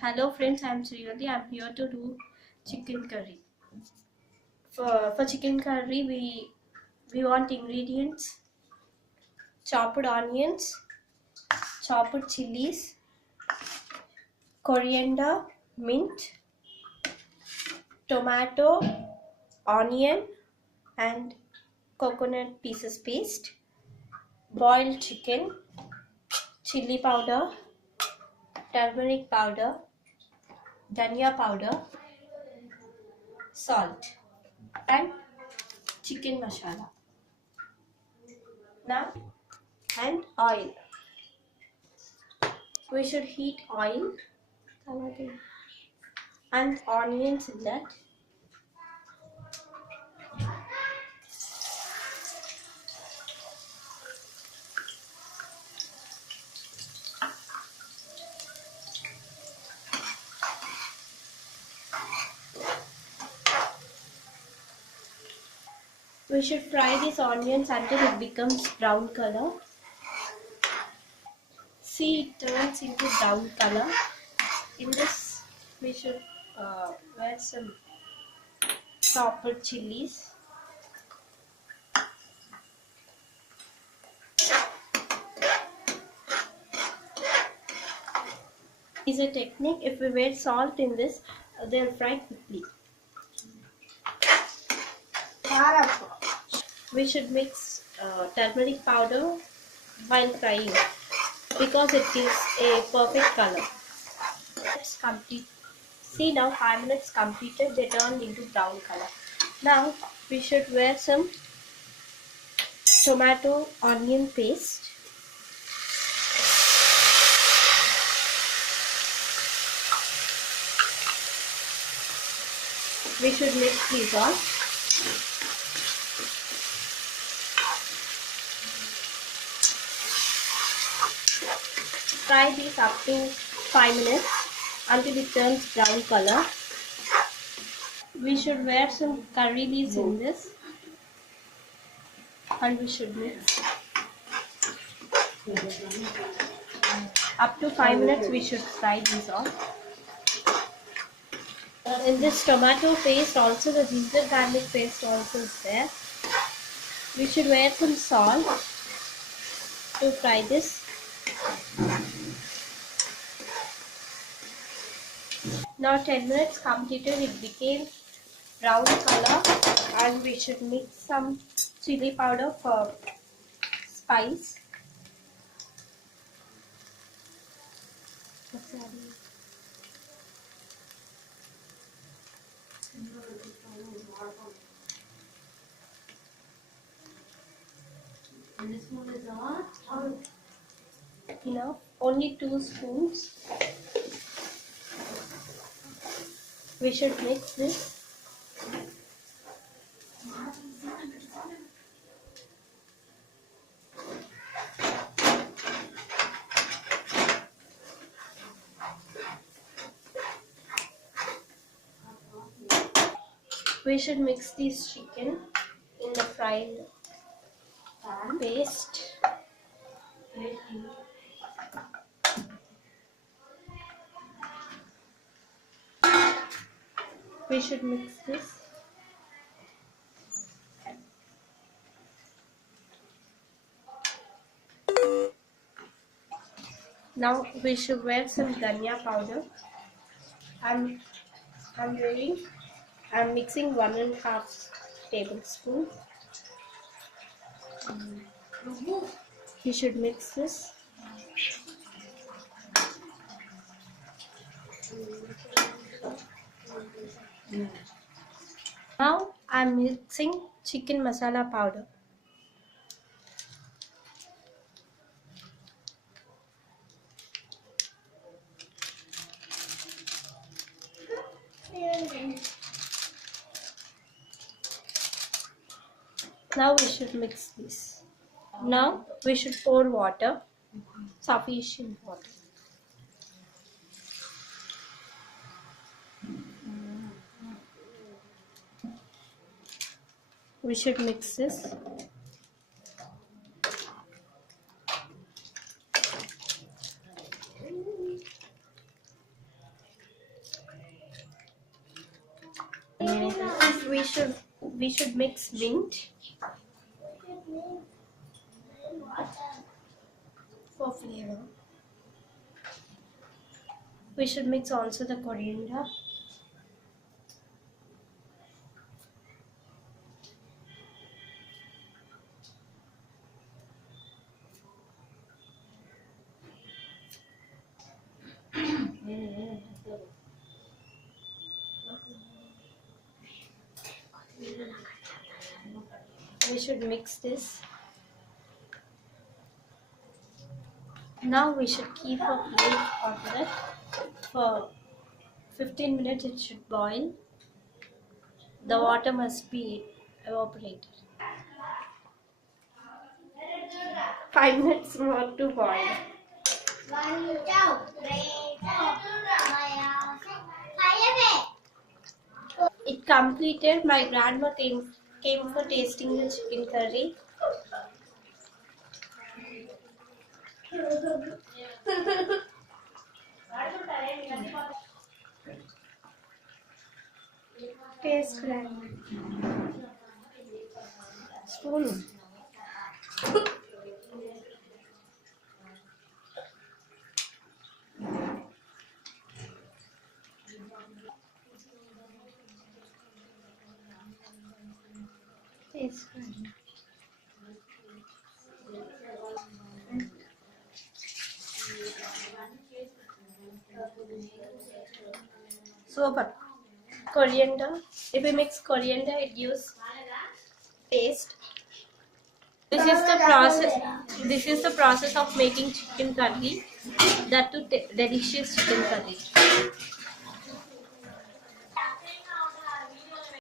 Hello friends, I am Sriyati. I am here to do chicken curry. For chicken curry, we want ingredients: chopped onions, chopped chilies, coriander, mint, tomato, onion, and coconut pieces paste, boiled chicken, chili powder, turmeric powder, dhania powder, salt, and chicken masala. Now, and oil. We should heat oil and onions in that. We should fry these onions until it becomes brown color. See, it turns into brown color. In this, we should add some chopped chilies. Is a technique. If we add salt in this, they'll fry quickly. We should mix turmeric powder while frying because it gives a perfect color. It's complete. See, now 5 minutes completed, they turned into brown color. Now we should wear some tomato onion paste. We should mix these all. Fry these up to 5 minutes until it turns brown color. We should wear some curry leaves in this and we should mix. Up to 5 minutes we should fry these all. In this tomato paste also the ginger garlic paste also is there. We should wear some salt to fry this. Now 10 minutes completed, it became brown color and we should mix some chili powder for spice. And this one is enough, only 2 spoons. We should mix this. We should mix this chicken in the fried paste. We should mix this. Now we should wear some dhania powder. I'm mixing 1.5 tablespoon. We should mix this. Now I'm mixing chicken masala powder. Now we should mix this. Now we should pour water, sufficient water. We should mix this. We should mix mint for flavor. We should mix also the coriander. We should mix this. Now we should keep a plate on it for 15 minutes. It should boil. The water must be evaporated. 5 minutes more to boil. It completed. My grandma came for tasting the chicken curry. Taste grandma. Spoon. Taste grandma. Super. Coriander. If we mix coriander, it gives taste. This is the process of making chicken curry. That too delicious chicken curry.